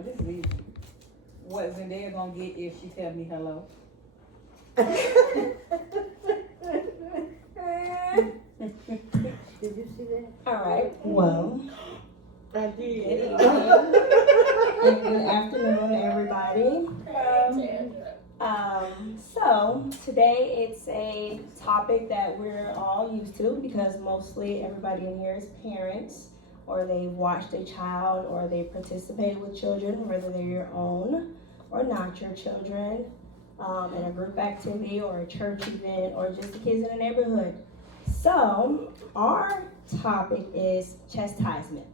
Oh, this is easy. What Zendaya gonna get if she tell me hello? Did you see that? All right. Well, I did. good evening and good afternoon, everybody. So today it's a topic that we're all used to because mostly everybody in here is parents, or they've watched a child, or they participated with children, whether they're your own or not your children, in a group activity or a church event or just the kids in the neighborhood. So our topic is chastisement.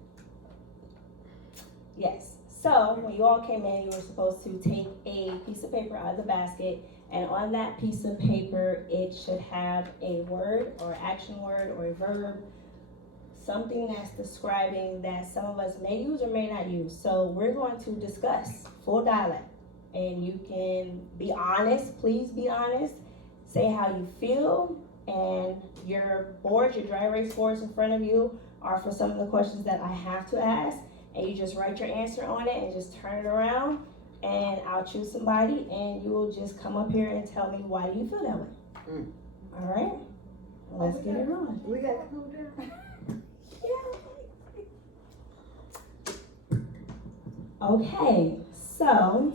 Yes. So when you all came in, you were supposed to take a piece of paper out of the basket, and on that piece of paper, it should have a word or action word or a verb, something that's describing that some of us may use or may not use. So we're going to discuss full dialect, and you can be honest, please be honest, say how you feel, and your boards, your dry erase boards in front of you are for some of the questions that I have to ask. And you just write your answer on it and just turn it around, and I'll choose somebody, and you will just come up here and tell me why do you feel that way. All right, let's get it on. We got to cool down. Okay, so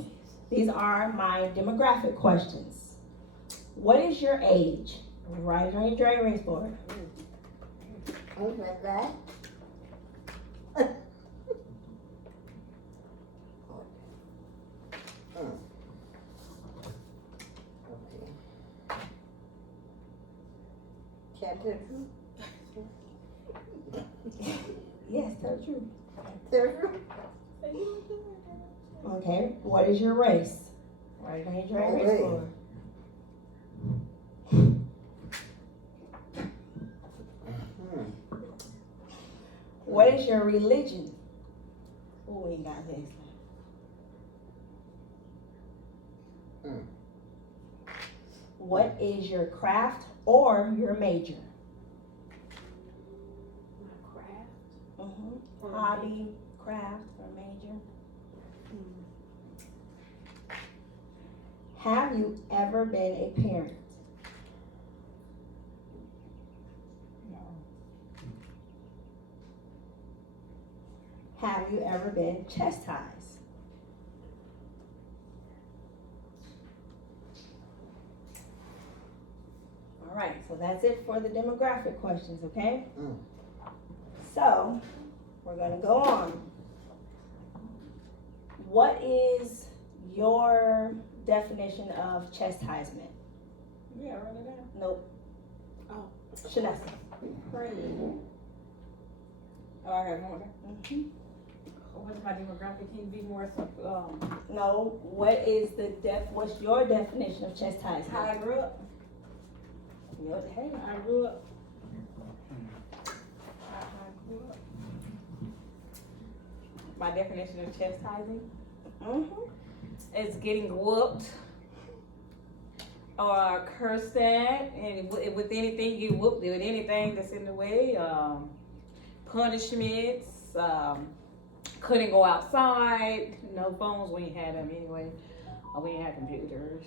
these are my demographic questions. What is your age? Write it on your dry erase board. Oh, like that? Can't tell the truth. Yes, tell the truth. Tell the truth. Okay, what is your race? Write it on your dry erase Okay. board. What is your religion? Oh, we ain't got this. What is your craft or your major? Craft. Hobby, craft, or major? Have you ever been a parent? Have you ever been chastised? All right, so that's it for the demographic questions, okay? So, we're gonna go on. What is your definition of chastisement? Yeah, run it down. Nope. Oh. Shanessa. Oh, I got more. What's my demographic? Can you be more No, what's your definition of how chastisement? I grew up? Hey. I grew up. How I grew up. My definition of chastising is getting whooped or cursed at, and with anything you get whooped with anything that's in the way. Punishments. Couldn't go outside. No phones. We ain't had them anyway. We ain't had computers.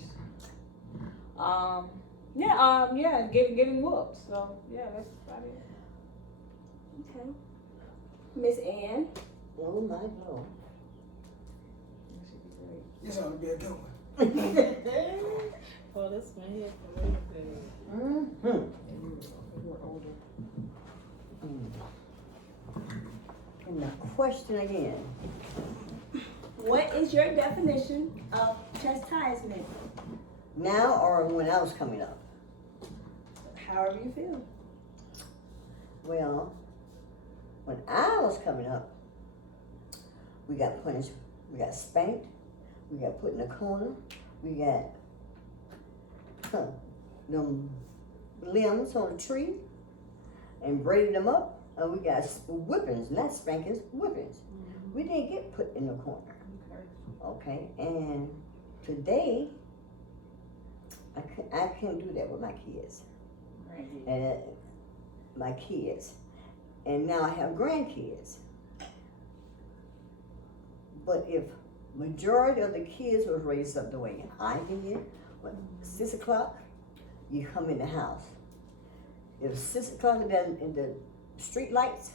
Getting whooped. So yeah, that's about it. Okay. Miss Ann. Oh, my Lord. That should be great. This ought to be a good one. Well, that's my head for everything. You were older. And the question again. What is your definition of chastisement? Now or when I was coming up? However you feel. Well, when I was coming up, we got punished, we got spanked, we got put in a corner, we got them limbs on a tree and braided them up, and we got whippings, not spankings, whippings. We didn't get put in the corner. Okay, and today, I can't do that with my kids. And my kids. And now I have grandkids. But if majority of the kids was raised up the way I did. When 6 o'clock, you come in the house. If 6 o'clock and the street lights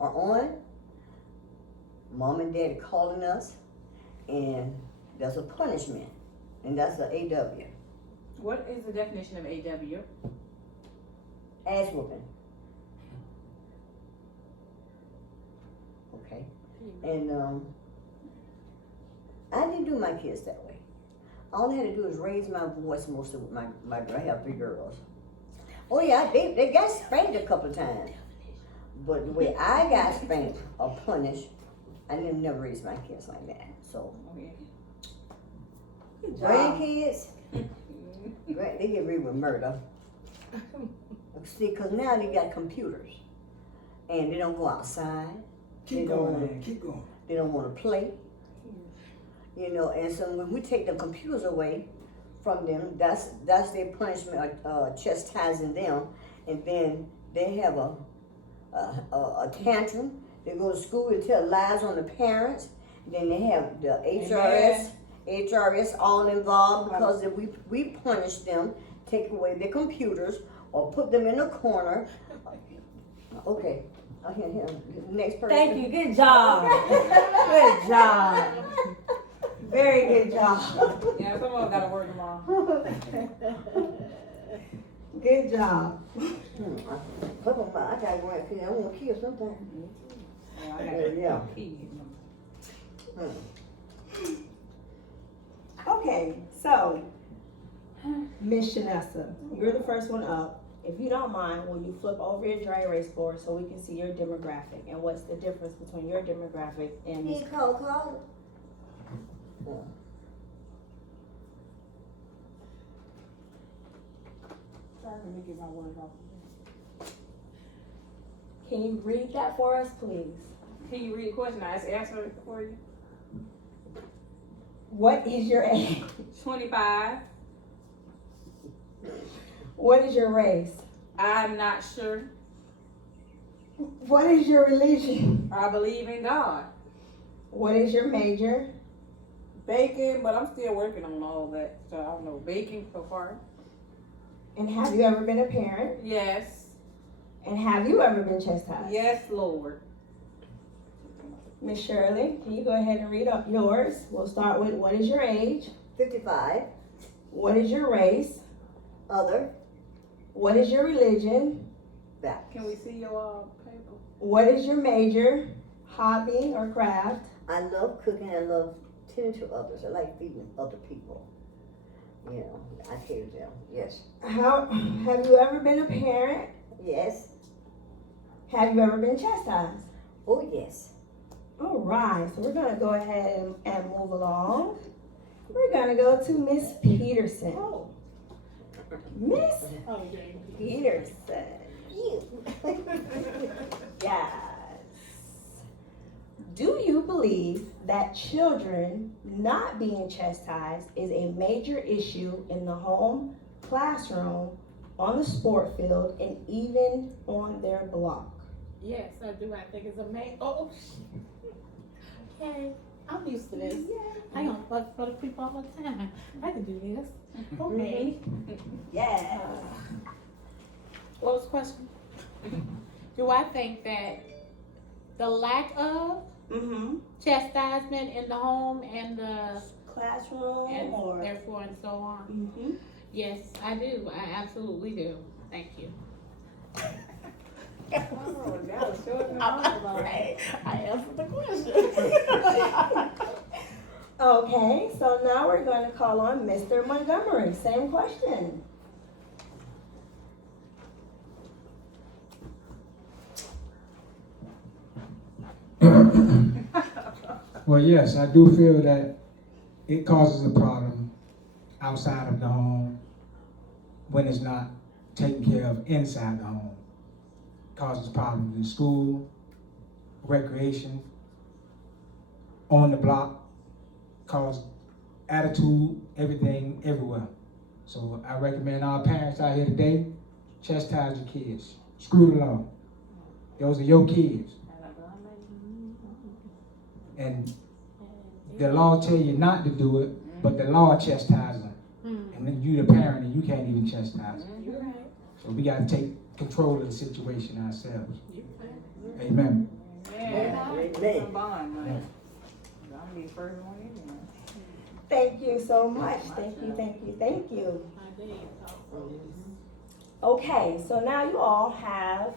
are on, mom and daddy calling us, and there's a punishment, and that's the AW. What is the definition of AW? Ass whooping. Okay. And I didn't do my kids that way. All I had to do is raise my voice most of my I have 3 girls. Oh yeah, they got spanked a couple of times. But the way I got spanked or punished, I didn't never raise my kids like that. So Oh, yeah. grandkids, they get ready with murder. See, because now they got computers. And they don't go outside. Keep They going, don't- man. Keep going. They don't want to play. You know, and so when we take the computers away from them, that's their punishment, chastising them. And then they have a tantrum. They go to school and tell lies on the parents. Then they have the HRS all involved because if we punish them, take away their computers or put them in a corner. Okay, here. Next person. Thank you, good job. Good job. Very good job. Yeah, some of them gotta work tomorrow. Good job. I gotta go out here. I want to kill sometime. Yeah, I gotta Yeah. Okay, so, Miss Shanessa, you're the first one up. If you don't mind, will you flip over your dry erase board so we can see your demographic and what's the difference between your demographic and He call. Let me get my word off. Can you read that for us, please? Can you read the question? I answer it for you. What is your age? 25. What is your race? I'm not sure. What is your religion? I believe in God. What is your major? Baking, but I'm still working on all that. So I don't know. Baking so far. And have you ever been a parent? Yes. And have you ever been chastised? Yes, Lord. Miss Shirley, can you go ahead and read up yours? We'll start with what is your age? 55. What is your race? Other. What is your religion? Back. Can we see your paper? What is your major? Hobby or craft? I love cooking. I love tending to others. I like feeding other people. You know, I care to them. Yes. How have you ever been a parent? Yes. Have you ever been chastised? Oh, yes. All right, so we're gonna go ahead and move along. We're gonna go to Miss Peterson. Miss Peterson. Yes. Do you believe that children not being chastised is a major issue in the home, classroom, on the sport field, and even on their block? Yes, I do. I think it's amazing. Oh, okay. I'm used to this. I don't fuck for the people all the time. I can do this. Okay. Yeah. What was the question? Do I think that the lack of Mm-hmm. chastisement in the home and the Classroom and or. therefore and so on? Mm-hmm. Yes, I do. I absolutely do. Thank you. Oh, that was short and I answered the question. Okay, so now we're going to call on Mr. Montgomery. Same question. Well, yes, I do feel that it causes a problem outside of the home when it's not taken care of inside the home. Causes problems in school, recreation, on the block, cause attitude, everything, everywhere. So I recommend all parents out here today, chastise your kids. Screw the law. Those are your kids. And the law tell you not to do it, but the law chastises them. And then you the parent and you can't even chastise them. You're right. So we gotta take control of the situation ourselves. Amen. Yeah. Amen. Some bond money. I'm the first one in there. Thank you so much. Thank you, thank you, thank you. Okay, so now you all have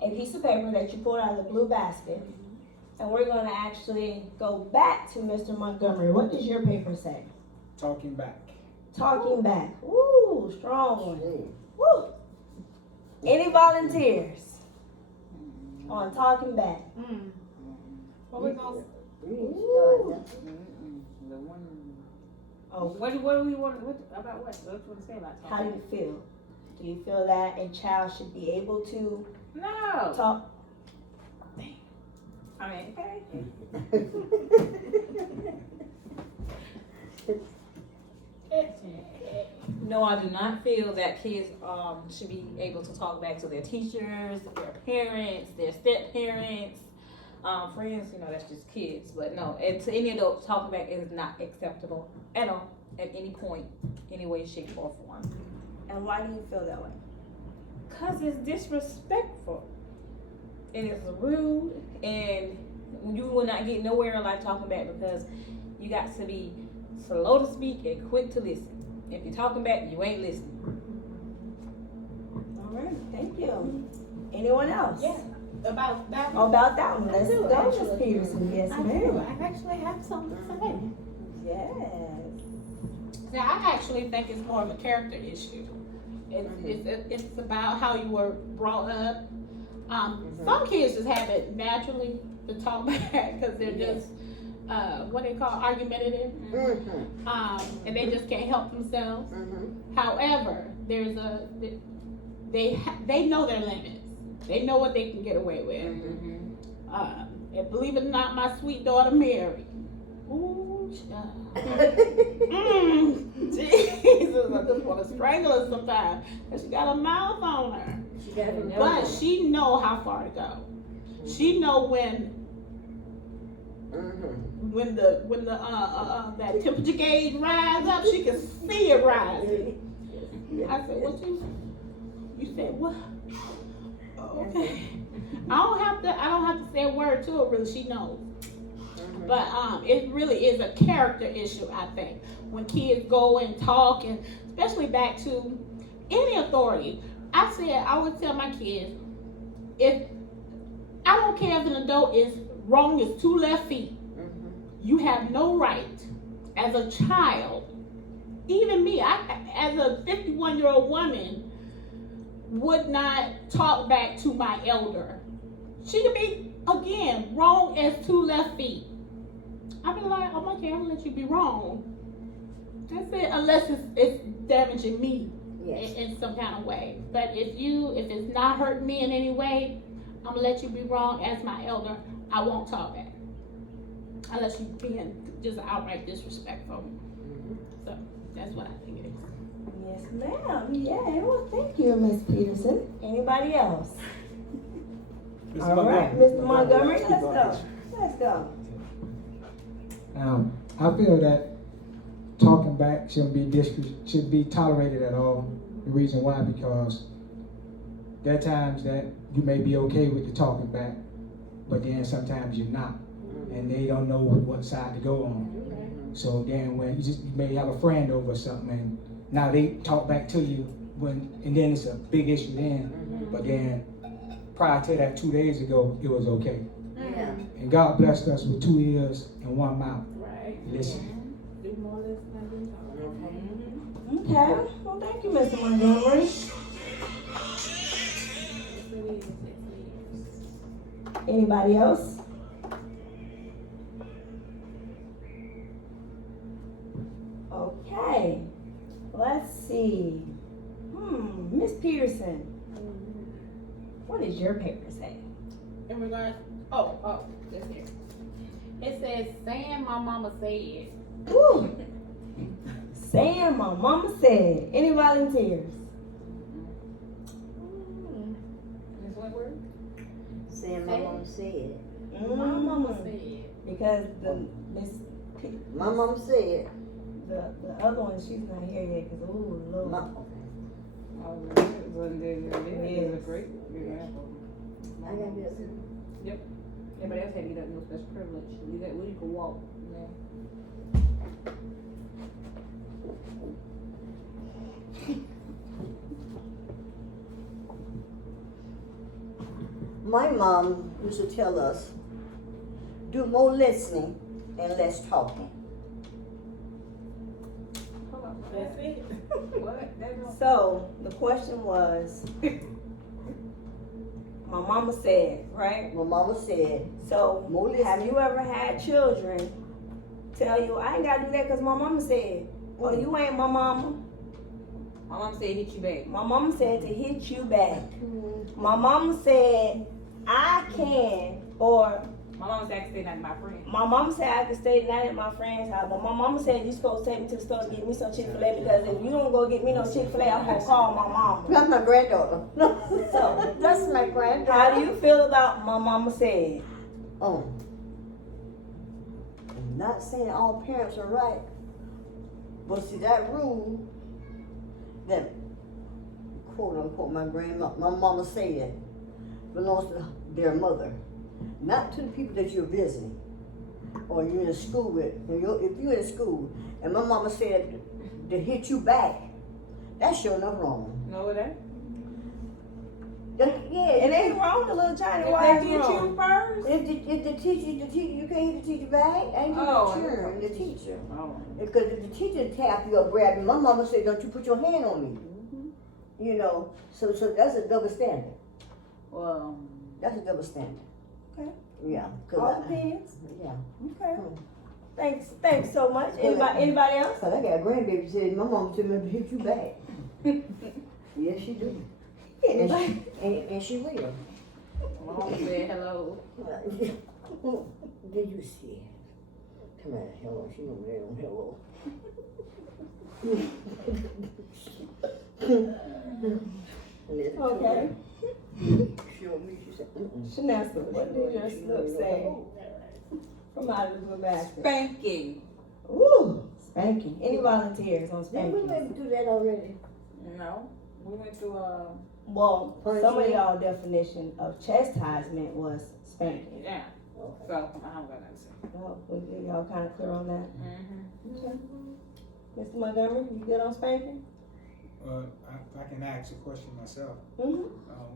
a piece of paper that you pulled out of the blue basket. And we're gonna actually go back to Mr. Montgomery. What does your paper say? Talking back. Talking back. Woo, strong one. Mm. Woo. Any volunteers on talking back? What we gonna? We need to start The one. Oh, What do we want? What about what? What you want to say about how do talking? you feel? Do you feel that a child should be able to No. talk? I mean, okay. No, I do not feel that kids should be able to talk back to their teachers, their parents, their step parents, friends. You know, that's just kids. But no, and to any adult, talking back is not acceptable at all, at any point, any way, shape, or form. And why do you feel that way? Cause it's disrespectful, and it's rude, and you will not get nowhere in life talking back because you got to be slow to speak and quick to listen. If you're talking back, you ain't listening. All right, thank you. Anyone else? Yeah, about that Oh, one. about that one, let's I do, go, Ms. actually. Peterson. Yes, I do. ma'am. I actually have something to say. Yes. Now, I actually think it's more of a character issue. It's about how you were brought up. Some kids just have it naturally to talk back because they're just what they call argumentative, and they just can't help themselves. However, there's they know their limits. They know what they can get away with. And believe it or not, my sweet daughter Mary. Ooh, child. Jesus, I just want to strangle her sometimes. And she got a mouth on her. She got to know. But she know how far to go. She know when the that temperature gauge rise up, she can see it rising. I said, what you said what? Oh, okay. I don't have to say a word to her, really, she knows. But it really is a character issue, I think. When kids go and talk, and especially back to any authority. I would tell my kids, if I don't care if an adult is wrong as 2 left feet, you have no right as a child, even me, as a 51-year-old woman, would not talk back to my elder. She could be, again, wrong as 2 left feet. I'd be like, oh, okay, I'm gonna let you be wrong. That's it, unless it's damaging me in some kind of way. But if it's not hurting me in any way, I'm gonna let you be wrong as my elder. I won't talk back. Unless you're being just outright disrespectful. So that's what I think it is. Yes, ma'am. Yeah, well, thank you, Ms. Peterson. Anybody else? All right, Mr. Montgomery, let's go. Let's go. I feel that talking back should be tolerated at all. The reason why, because there are times that you may be okay with the talking back, but then sometimes you're not, and they don't know what side to go on. So then when you may have a friend over or something, and now they talk back to you, and then it's a big issue then, but then prior to that 2 days ago, it was okay. And God blessed us with 2 ears and 1 mouth. Right. Listen. Do more listening than talking. Okay. Well, thank you, Mr. Montgomery. Anybody else? Okay. Let's see. Miss Peterson, what does your paper say? In regards, that's here. It says, saying my mama said. Woo. Saying my mama said. Any volunteers? Is what word? Saying my mom said. My mama said. Because the Miss My mom said, The other one, she's not here yet, cause ooh, Lord. my, Oh, it's a great example. I got this. Everybody else had no special privilege. We could walk. Yeah. My mom used to tell us, do more listening and less talking. That's it. What? So, the question was, my mama said, right? My mama said, So, more have listening. you ever had children tell you, I ain't gotta do that cause my mama said, well, you ain't my mama. My mom said hit you back. My mama said to hit you back. My mama said, I can, or My mom said I could stay night with my friend. my mama said I could stay the night at my friend's house, but my mama said you supposed to take me to the store and get me some Chick-fil-A because if you don't go get me no Chick-fil-A, I'm gonna call my mama. That's my granddaughter. So, That's my granddaughter. how do you feel about my mama said? Oh. I'm not saying all parents are right, but see that rule that quote unquote my mama said belongs to their mother, not to the people that you're visiting or you're in school with. If you're in school and my mama said to hit you back, that's sure enough wrong. Know what that? Yeah, It ain't wrong to little Johnny. If Why they is hit wrong? you first. if the teacher, you can't hit the teacher back. Ain't Oh, your turn, the teacher. Oh. Because if the teacher tap you or grab you, my mama said, don't you put your hand on me. You know, so that's a double standard. Well. That's a double standard. Okay. Yeah. All depends. Yeah. Okay. Hmm. Thanks so much. Anybody else? Cause I got a grandbaby said, my mama told me to hit you back. Yes, she do. Anybody? And she will. My mom said hello. Did you see it? Come on, hello. She know me on hello. Okay. She on me, she said, Shanessa, what did your slip say from out of the basket? Spanking. Ooh, spanking. Any volunteers on did we spanking? maybe do that already? No. We went through Well, some of Punishment? y'all definition of chastisement was spanking. yeah. So I haven't got nothing to say. Oh, y'all kind of clear on that? Mm-hmm. Okay. Mr. Montgomery, you good on spanking? If I can ask a question myself, Mm-hmm.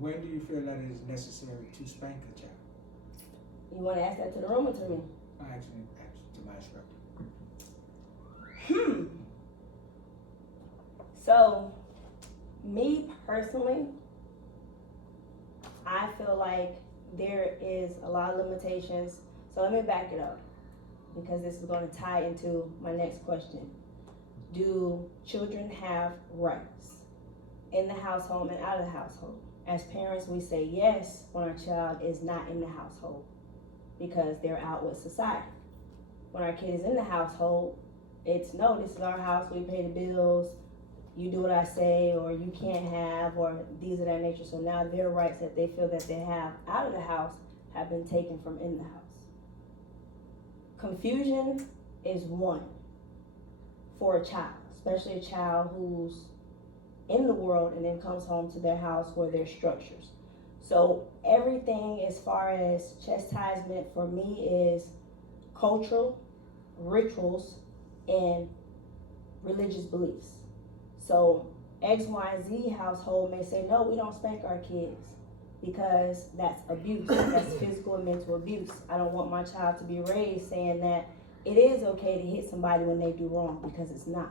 when do you feel that it is necessary to spank a child? You want to ask that to the room or to me? I actually asked to my instructor. So, me personally, I feel like there is a lot of limitations. So let me back it up because this is going to tie into my next question. Do children have rights in the household and out of the household? As parents, we say yes when our child is not in the household because they're out with society. When our kid is in the household, it's no, this is our house, we pay the bills, you do what I say, or you can't have, or these of that nature. So now their rights that they feel that they have out of the house have been taken from in the house. Confusion is one for a child, especially a child who's in the world and then comes home to their house where there's structures. So everything as far as chastisement for me is cultural, rituals, and religious beliefs. So X, Y, and Z household may say, no, we don't spank our kids because that's abuse. That's physical and mental abuse. I don't want my child to be raised saying that it is okay to hit somebody when they do wrong, because it's not.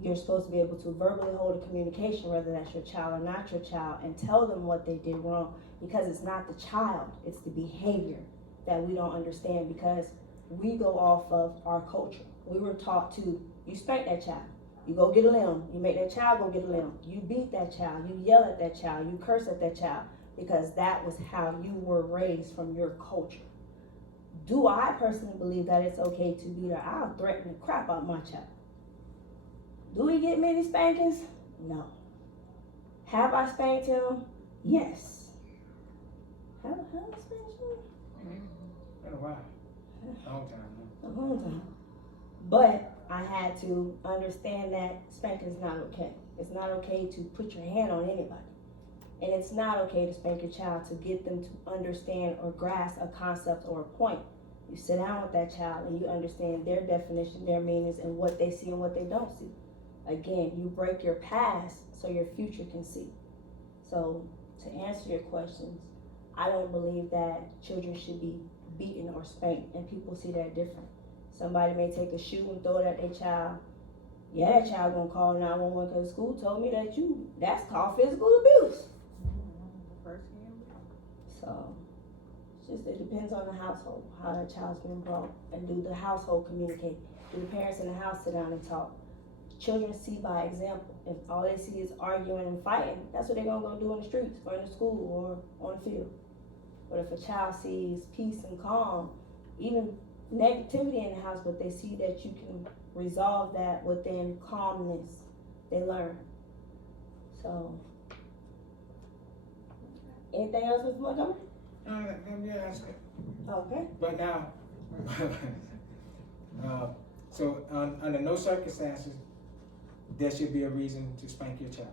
You're supposed to be able to verbally hold a communication, whether that's your child or not your child, and tell them what they did wrong, because it's not the child, it's the behavior that we don't understand, because we go off of our culture. We were taught to, you spank that child, you go get a limb, you make that child go get a limb, you beat that child, you yell at that child, you curse at that child, because that was how you were raised from your culture. Do I personally believe that it's okay to beat her? I'll threaten the crap out of my child. Do we get many spankings? No. Have I spanked him? Yes. Have I spanked him? Been a while. Long time. a long time. But I had to understand that spanking is not okay. It's not okay to put your hand on anybody. And it's not okay to spank your child to get them to understand or grasp a concept or a point. You sit down with that child and you understand their definition, their meanings, and what they see and what they don't see. Again, you break your past so your future can see. So to answer your questions, I don't believe that children should be beaten or spanked, and people see that different. Somebody may take a shoe and throw it at their child. Yeah, that child gonna call 911 because school told me that's called physical abuse. So, it depends on the household, how that child's been brought, and do the household communicate? Do the parents in the house sit down and talk? Children see by example. If all they see is arguing and fighting, that's what they're gonna go do in the streets, or in the school, or on the field. But if a child sees peace and calm, even negativity in the house, but they see that you can resolve that within calmness, they learn. So, anything else, Mr. Montgomery? Let me ask it. Okay. But now, so under no circumstances, there should be a reason to spank your child.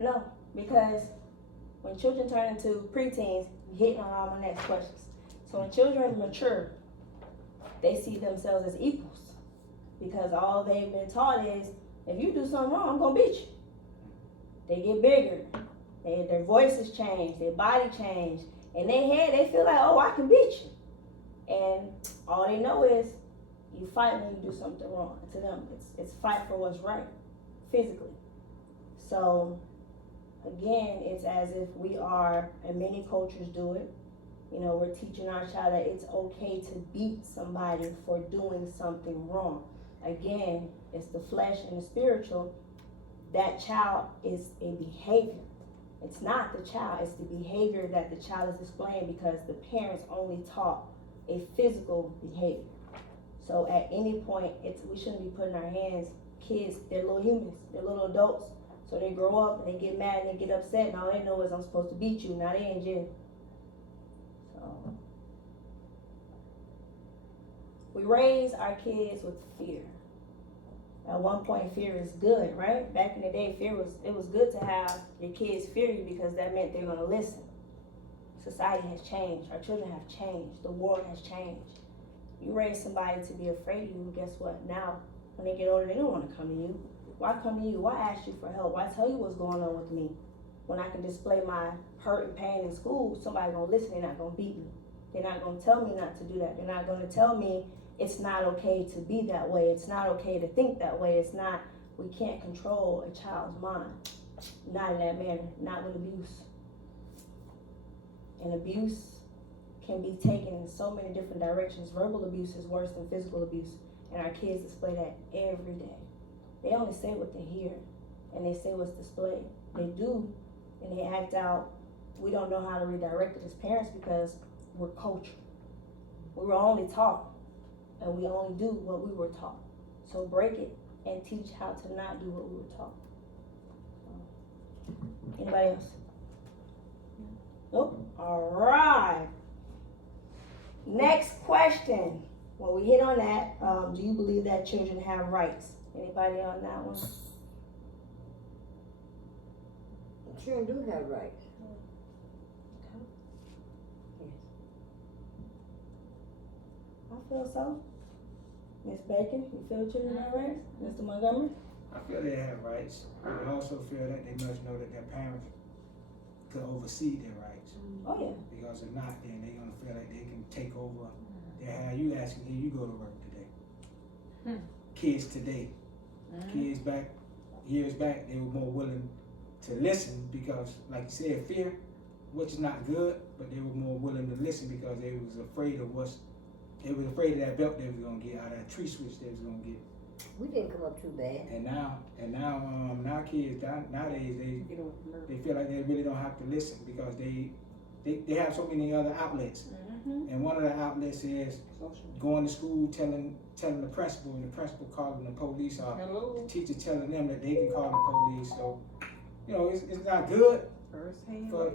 No, because when children turn into preteens, you're hitting on all my next questions. So when children mature, they see themselves as equals, because all they've been taught is, if you do something wrong, I'm gonna beat you. They get bigger, their voices change, their body change, in their head they feel like, oh, I can beat you. And all they know is, you fight when you do something wrong. To them, it's fight for what's right, physically. So, again, it's as if we are, and many cultures do it, we're teaching our child that it's okay to beat somebody for doing something wrong. Again, it's the flesh and the spiritual. That child is a behavior. It's not the child, it's the behavior that the child is displaying, because the parents only taught a physical behavior. So at any point, we shouldn't be putting our hands, kids, they're little humans, they're little adults. So they grow up and they get mad and they get upset, and all they know is, I'm supposed to beat you, now they in jail. So we raise our kids with fear. At one point, fear is good, right? Back in the day, it was good to have your kids fear you, because that meant they're gonna listen. Society has changed, our children have changed, the world has changed. You raise somebody to be afraid of you, guess what? Now, when they get older, they don't wanna come to you. Why come to you? Why ask you for help? Why tell you what's going on with me? When I can display my hurt and pain in school, somebody gonna listen, they're not gonna beat me. They're not gonna tell me not to do that. They're not gonna tell me it's not okay to be that way. It's not okay to think that way. We can't control a child's mind. Not in that manner, not with abuse. And abuse can be taken in so many different directions. Verbal abuse is worse than physical abuse. And our kids display that every day. They only say what they hear, and they say what's displayed. They do, and they act out. We don't know how to redirect it as parents, because we're culture. We were only taught, and we only do what we were taught. So break it and teach how to not do what we were taught. Anybody else? Nope. All right. Next question. Well, we hit on that. Do you believe that children have rights? Anybody on that one? Children do have rights. I feel so. Ms. Bacon, you feel children have rights? Mr. Montgomery? I feel they have rights, but I also feel that they must know that their parents could oversee their rights. Oh, yeah. Because if not, then they're gonna feel like they can take over. They have you asking, here you go to work today. Kids today, kids back, years back, they were more willing to listen because, like you said, fear, which is not good, but they were more willing to listen because they was afraid of that belt they was gonna get, out of that tree switch they was gonna get. We didn't come up too bad. And now kids nowadays they feel like they really don't have to listen because they have so many other outlets. And one of the outlets is going to school, telling the principal, and the principal calling the police, or the teacher telling them that they can call the police. So, it's not good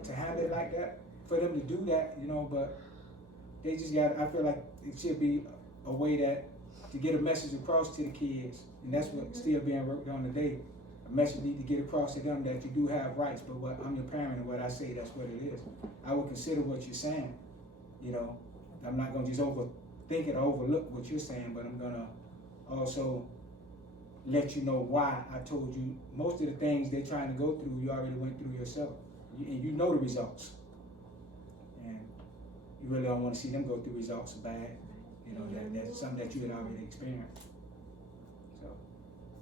to have it like that, for them to do that, but they just got, I feel like it should be a way that, to get a message across to the kids, and that's what's still being worked on today. A message need to get across to them that you do have rights, but what, I'm your parent, and what I say, that's what it is. I will consider what you're saying, you know. I'm not gonna just overthink it or overlook what you're saying, but I'm gonna also let you know why I told you most of the things they're trying to go through, you already went through yourself. And you know the results. And you really don't want to see them go through results bad. You know, that's something that you had already experienced. So,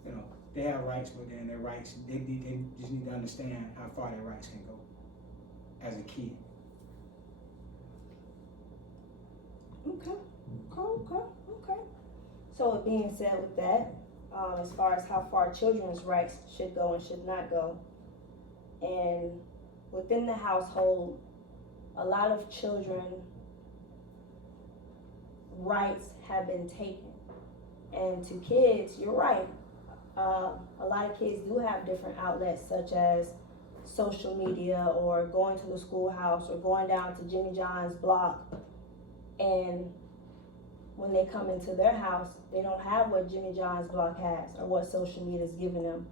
you know, they have rights, but then their rights, they just need to understand how far their rights can go as a kid. Okay. So with being said with that, as far as how far children's rights should go and should not go, and within the household, a lot of children rights have been taken. And to kids, you're right, a lot of kids do have different outlets such as social media or going to the schoolhouse or going down to Jimmy John's block, and when they come into their house, they don't have what Jimmy John's block has or what social media is giving them.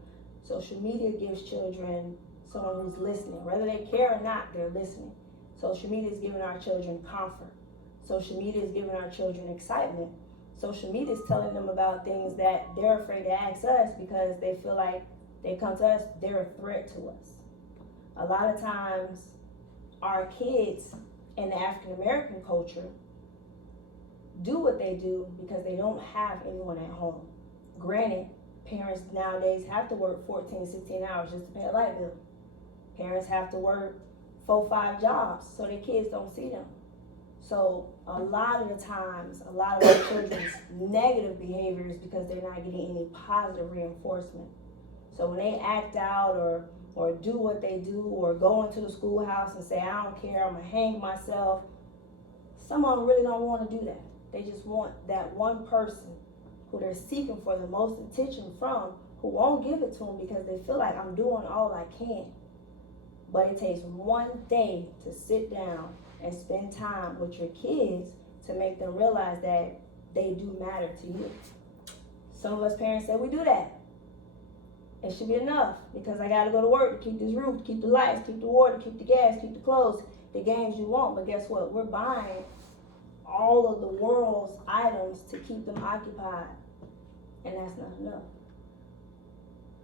Social media gives children someone who's listening. Whether they care or not, they're listening. Social media is giving our children comfort. Social media is giving our children excitement. Social media is telling them about things that they're afraid to ask us because they feel like they come to us, they're a threat to us. A lot of times, our kids in the African American culture do what they do because they don't have anyone at home. Granted, parents nowadays have to work 14, 16 hours just to pay a light bill. Parents have to work 4, 5 jobs so their kids don't see them. So a lot of the times, a lot of our children's negative behavior is because they're not getting any positive reinforcement. So when they act out or do what they do or go into the schoolhouse and say, I don't care, I'm gonna hang myself, some of them really don't want to do that. They just want that one person who they're seeking for the most attention from, who won't give it to them because they feel like I'm doing all I can. But it takes one day to sit down and spend time with your kids to make them realize that they do matter to you. Some of us parents say we do that. It should be enough because I gotta go to work to keep this roof, to keep the lights, keep the water, keep the gas, keep the clothes, the games you want. But guess what? We're buying all of the world's items to keep them occupied, and that's not enough.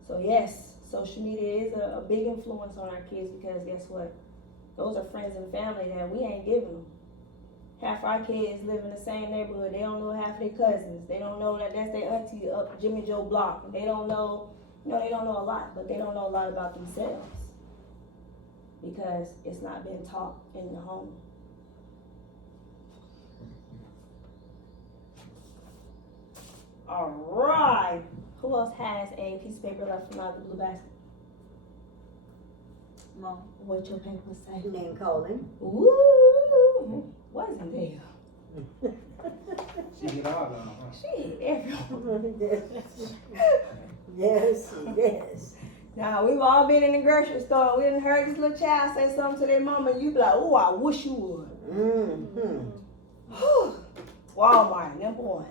So yes, social media is a big influence on our kids because guess what? Those are friends and family that we ain't giving them. Half our kids live in the same neighborhood. They don't know half their cousins. They don't know that that's their auntie up Jimmy Joe block. They don't know, they don't know a lot, but they don't know a lot about themselves because it's not been taught in the home. All right. Who else has a piece of paper left from out of the blue basket? Mom. What your paper say? Name calling. Ooh, wasn't there? She get all of them, huh? She everyone. Yes. Now we've all been in the grocery store. We done heard this little child say something to their mama, and you be like, "Oh, I wish you would." Mm-hmm. Walmart #1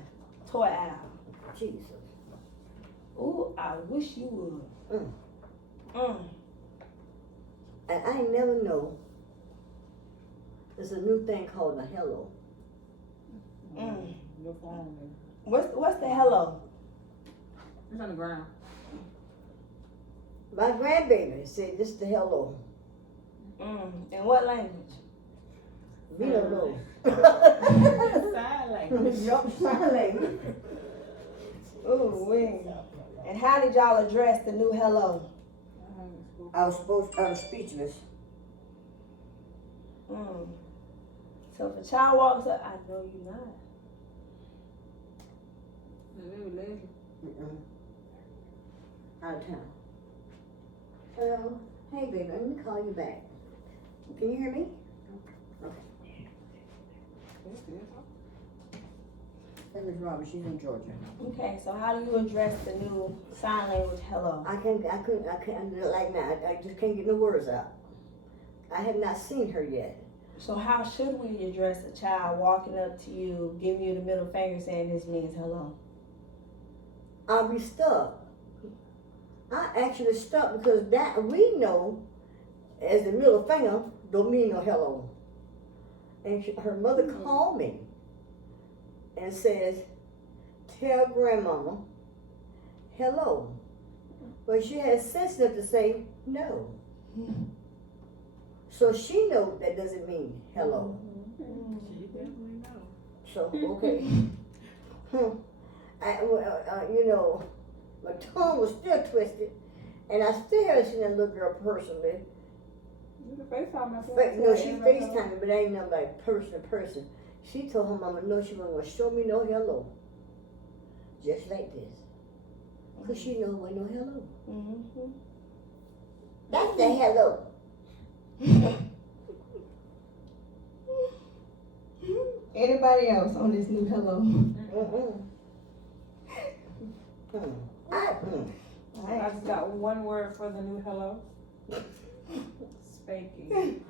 toy aisle. Jesus. Ooh, I wish you would. And I never know. There's a new thing called a hello. Your phone. What's the hello? It's on the ground. My grandbaby said this the hello. In what language? We don't know. Sign language. Yup, sign language. Ooh, wing. And how did y'all address the new hello? I was speechless. So if a child walks up, I know you're not. Out of town. Hello. Hey, baby, let me call you back. Can you hear me? Okay. That is Robert. She's in Georgia. Okay, so how do you address the new sign language hello? I couldn't, like now, I just can't get no words out. I have not seen her yet. So how should we address a child walking up to you, giving you the middle finger, saying this means hello? I'll be stuck. I actually stuck because that we know as the middle finger don't mean no hello. And her mother called me and says, tell grandmama hello. But she had sense enough to say no. So she knows that doesn't mean hello. She definitely knows. So, okay. You know, my tongue was still twisted, and I still haven't seen that little girl personally. You can FaceTime myself. But no, she FaceTimed me, but I ain't nothing like person to person. She told her mama no, she wasn't gonna show me no hello. Just like this. Because she know there wasn't no hello. Mm-hmm. That's the hello. Anybody else on this new hello? I just got one word for the new hello. Spanking.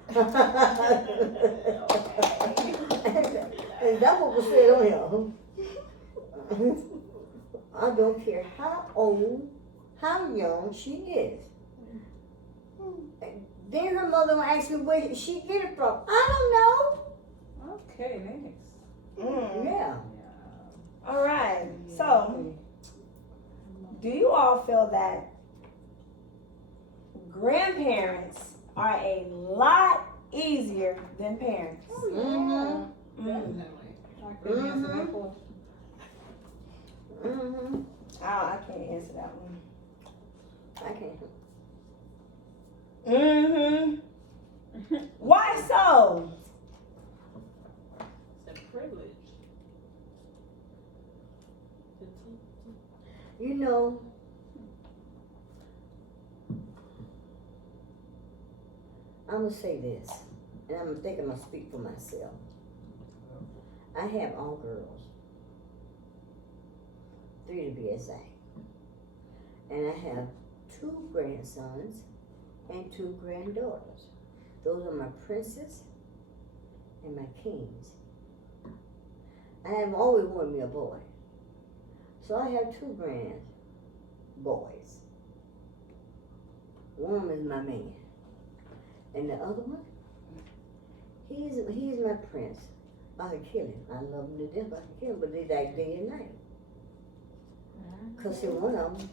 And that's what was said on here. I don't care how old, how young she is. Then her mother will ask me where she get it from. I Okay, next. don't know. Yeah. All right. So, do you all feel that grandparents are a lot easier than parents? Mhm. Mm. I couldn't answer that question. Mhm. I can't answer that one. I can't. Mm-hmm. Why so? It's a privilege. You know, I'm gonna say this, and I'm thinking I'm gonna speak for myself. I have all girls, 3 to be exact, and I have 2 grandsons and 2 granddaughters. Those are my princes and my kings. I have always wanted me a boy. So I have 2 grand boys. One of them is my man. And the other one, he's my prince. I could kill him. I love him to death. I could kill him, but they like day and night. Because one of them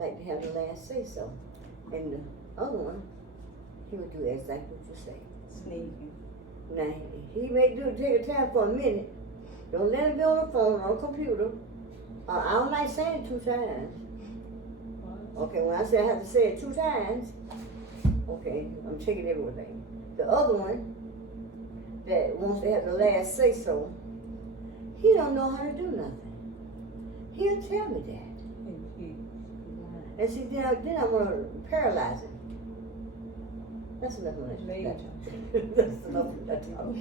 like to have the last say so. And the other one, he would do exactly what you say. Sneaky. Now, he may take a time for a minute. Don't let him be on the phone or on the computer. I don't like saying it 2 times. Okay, when I say I have to say it 2 times, okay, I'm taking everything. The other one, that wants to have the last say so, he don't know how to do nothing. He'll tell me that. And see, then I want to paralyze him. That's enough of that. That's enough of that talk.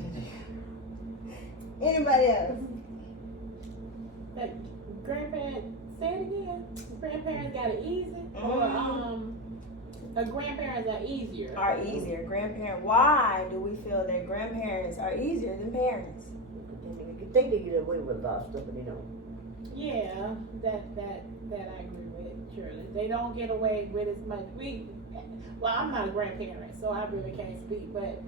Anybody else? Like grandparents, say it again. Grandparents got it easy, or the grandparents are easier. Are easier. Grandparent. Why do we feel that grandparents are easier than parents? You think they get away with a lot of stuff, but they don't. Yeah, that I agree with. Surely they don't get away with as much. I'm not a grandparent, so I really can't speak. But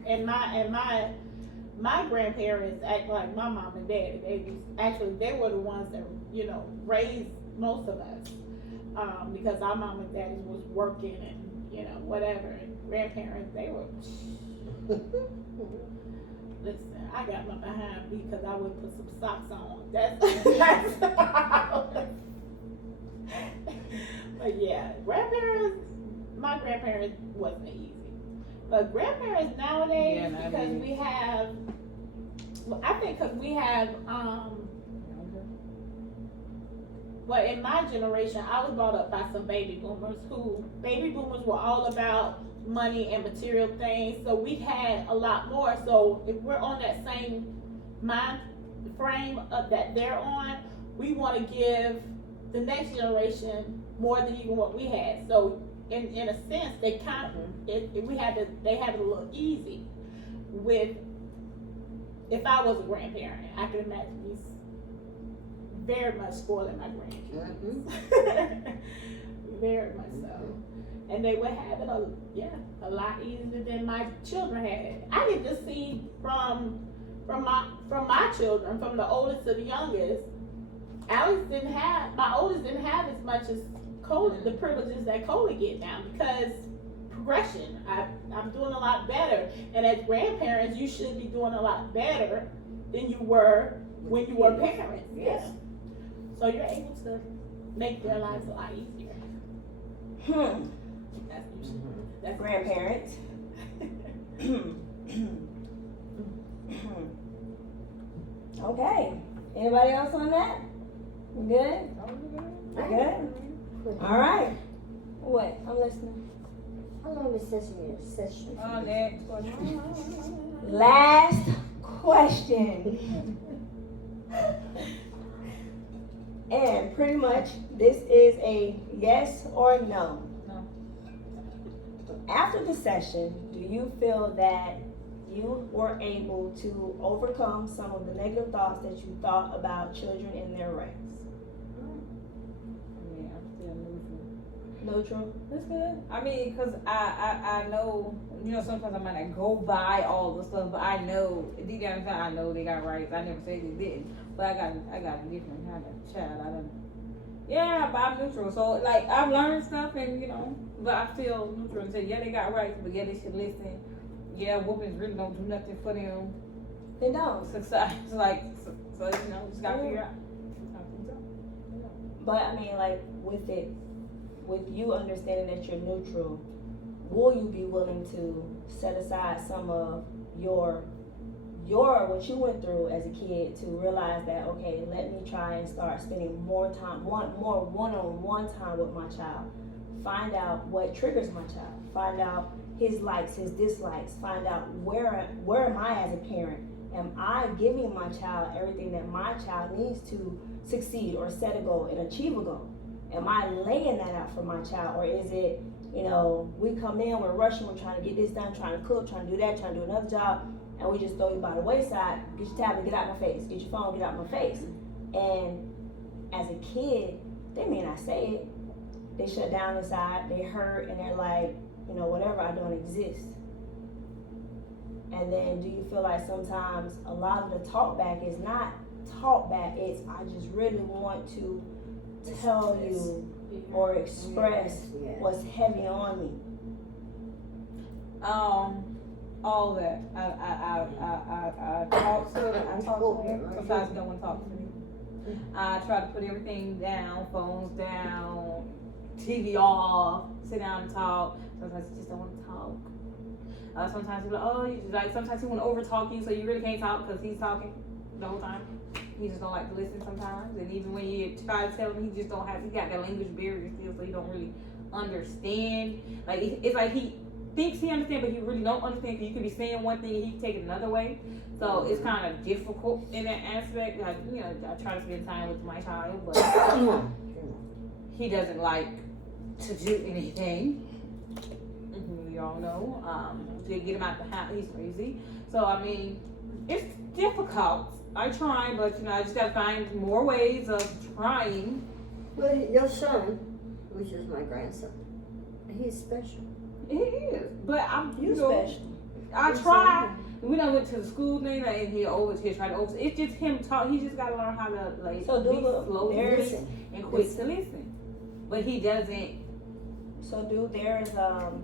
my grandparents act like my mom and dad. They were the ones that raised most of us, because our mom and dad was working and whatever. And grandparents, they were. Listen, I got my behind beat because I would put some socks on. That's but yeah, my grandparents wasn't easy. But grandparents nowadays, because we have, I think because we have, well, in my generation, I was brought up by some baby boomers were all about money and material things. So we had a lot more. So if we're on that same mind frame of that they're on, we want to give the next generation more than even what we had. So in a sense, they kind of they had it a little easy with if I was a grandparent, I could imagine me very much spoiling my grandkids. Very much so. And they would have it a lot easier than my children had it. I get to see from my children, from the oldest to the youngest. My oldest didn't have as much as Colin, the privileges that Colin get now, because progression. I'm doing a lot better, and as grandparents, you should be doing a lot better than you were when you were parents. Yes. So you're able to make their lives a lot easier. That's Grandparents. Okay. Anybody else on that? We good? We good? All right. What? I'm listening. How long is session? Next. Last question. And pretty much this is a yes or no. No. After the session, do you feel that you were able to overcome some of the negative thoughts that you thought about children in their rights? Yeah, I'm still neutral. Neutral? That's good. I mean, cause I know, sometimes I might not go by all the stuff, but I know deep down inside I know they got rights. I never said they didn't, but I got a different kind of child. Yeah, but I'm neutral. So like I've learned stuff, and but I feel neutral and say yeah they got rights, but yeah they should listen. Yeah, whoopings really don't do nothing for them. They don't. So just gotta figure out. But I mean, like with you understanding that you're neutral, will you be willing to set aside some of your what you went through as a kid to realize that, okay, let me try and start spending more one-on-one time with my child. Find out what triggers my child. Find out his likes, his dislikes. Find out where am I as a parent? Am I giving my child everything that my child needs to succeed or set a goal and achieve a goal? Am I laying that out for my child, or is it, we come in, we're rushing, we're trying to get this done, trying to cook, trying to do that, trying to do another job, and we just throw you by the wayside. Get your tablet, get out my face. Get your phone, get out my face. And as a kid, they may not say it. They shut down inside, they hurt, and they're like, whatever, I don't exist. And then do you feel like sometimes a lot of the talk back is not talk back, it's I just really want to tell you or express what's heavy on me? All that. I talk to him. Sometimes he don't want to talk to me. I try to put everything down, phones down, TV off, sit down and talk. Sometimes he just don't want to talk. Sometimes he's like, sometimes he want to over talk you, so you really can't talk because he's talking the whole time. He just don't like to listen sometimes, and even when you try to tell him, he got that language barrier still, so he don't really understand. Like it's like he thinks he understands, but he really don't understand, because you could be saying one thing and he can take it another way. So it's kind of difficult in that aspect. Like, I try to spend time with my child, but he doesn't like to do anything. We all know. To get him out the house, he's crazy. So I mean, it's difficult. I try, but I just gotta find more ways of trying. Well, your son, which is my grandson, he's special. He is, but I'm Special. I try. We done went to the school thing, and he tried to it's just him talk. He just gotta learn how to be slow and quick to listen. But he doesn't. So there's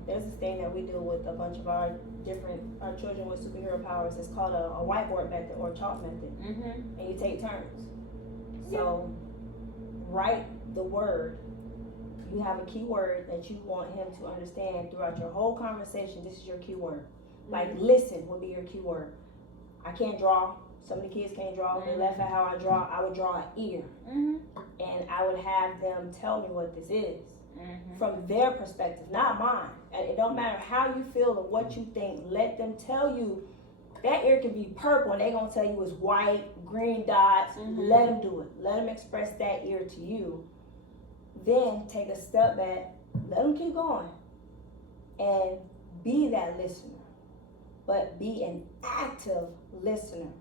this thing that we do with a bunch of our children with superhero powers. It's called a whiteboard method or chalk method. Mm-hmm. And you take turns. So write the word. You have a key word that you want him to understand throughout your whole conversation. This is your key word. Like listen would be your key word. I can't draw. Some of the kids can't draw. They laugh at how I draw. I would draw an ear. Mm-hmm. And I would have them tell me what this is. Mm-hmm. From their perspective, not mine. And it don't matter how you feel or what you think. Let them tell you. That ear can be purple and they gonna tell you it's white, green dots. Mm-hmm. Let them do it. Let them express that ear to you. Then take a step back. Let them keep going. And be that listener. But be an active listener.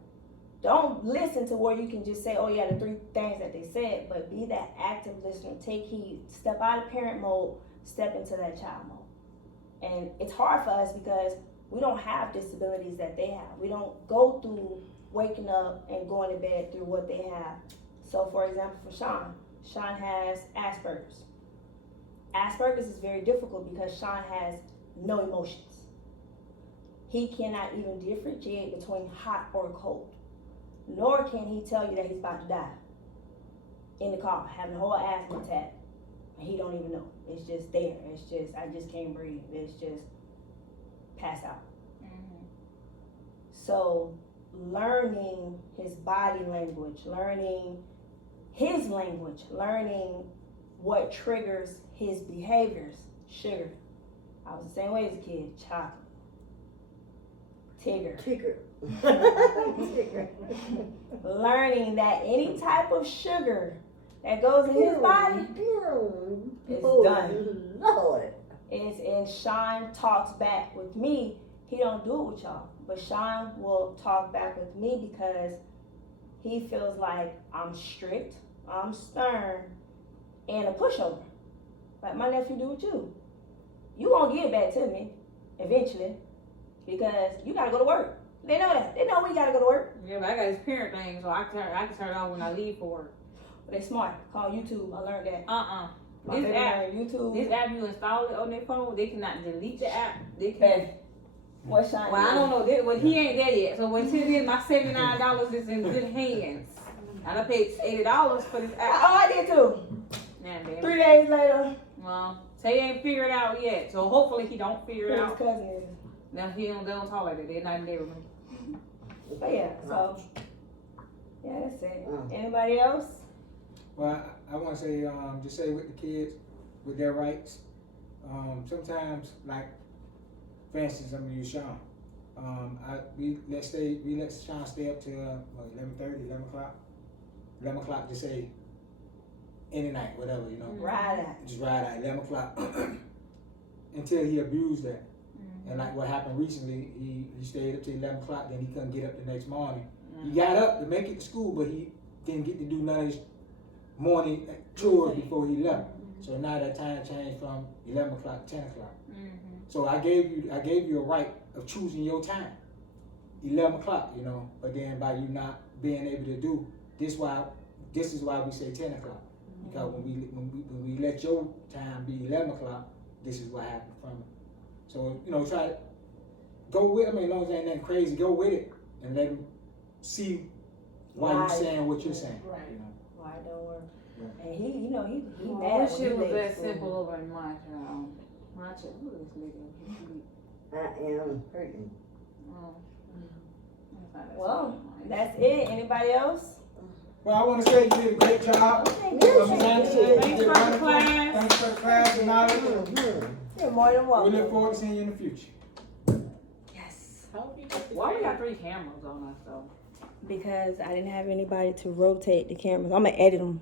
Don't listen to where you can just say, oh yeah, the 3 things that they said, but be that active listener. Take heed. Step out of parent mode, step into that child mode. And it's hard for us because we don't have disabilities that they have. We don't go through waking up and going to bed through what they have. So for example, for Sean has Asperger's. Asperger's is very difficult because Sean has no emotions. He cannot even differentiate between hot or cold. Nor can he tell you that he's about to die in the car, having a whole asthma attack. He don't even know. It's just there. It's just, I just can't breathe. It's just pass out. Mm-hmm. So learning his body language, learning his language, learning what triggers his behaviors. Sugar. I was the same way as a kid. Chocolate. Tigger. Tigger. Learning that any type of sugar that goes in his body is done. Lord. And Sean talks back with me. He don't do it with y'all, but Sean will talk back with me because he feels like I'm strict, I'm stern, and a pushover. Like my nephew do with you. You won't give it back to me eventually because you gotta go to work. They know that. They know we gotta go to work. Yeah, but I got this parent thing, so I can turn it off when I leave for work. But they smart. Call YouTube. I learned that. My This baby app, learned YouTube. this app, you install it on their phone, they cannot delete the app. They can. What Sean? Well, I don't know. Well, he ain't there yet. So until then, my $79 is in good hands. And I paid $80 for this Oh, app. I did too. Nah, damn. 3 days later, Well, Tay ain't figured it out yet. So hopefully he don't figure it his out. cousin is. Now they don't talk like that. They're not in there with me. But yeah, so yeah, that's it. Anybody else? Well, I want to say, just say with the kids, with their rights, sometimes, like, for instance, I'm gonna use Sean. We let Sean stay up till 11:30, 11 o'clock. 11 o'clock, just say any night, whatever, you know. Ride out. Just ride at 11 o'clock until he abused that. And like what happened recently, he stayed up till 11 o'clock, then he couldn't get up the next morning. He got up to make it to school, but he didn't get to do none of his morning chores before he left. So now that time changed from 11 o'clock to 10 o'clock. So I gave you a right of choosing your time, 11 o'clock, you know. But then by you not being able to do this is why we say 10 o'clock, because when we let your time be 11 o'clock, this is what happened from it. So you know, try to go with. I mean, as long as it ain't nothing crazy, go with it and let them see why you're saying what you're saying. Right. You know? Why it don't work? Yeah. And he, you know, he Well, mad this when shit he was late that for school. simple over in Montreal. Montreal, who is this nigga? I am hurting. Oh. Well, that's it. Anybody else? Well, I want to say you did a great job. Thank you. Thanks for the class. Thanks for the class and all. You're more than We welcome. look forward to seeing you in the future. Yes. Why we got 3 cameras on us though? Because I didn't have anybody to rotate the cameras. I'm gonna edit them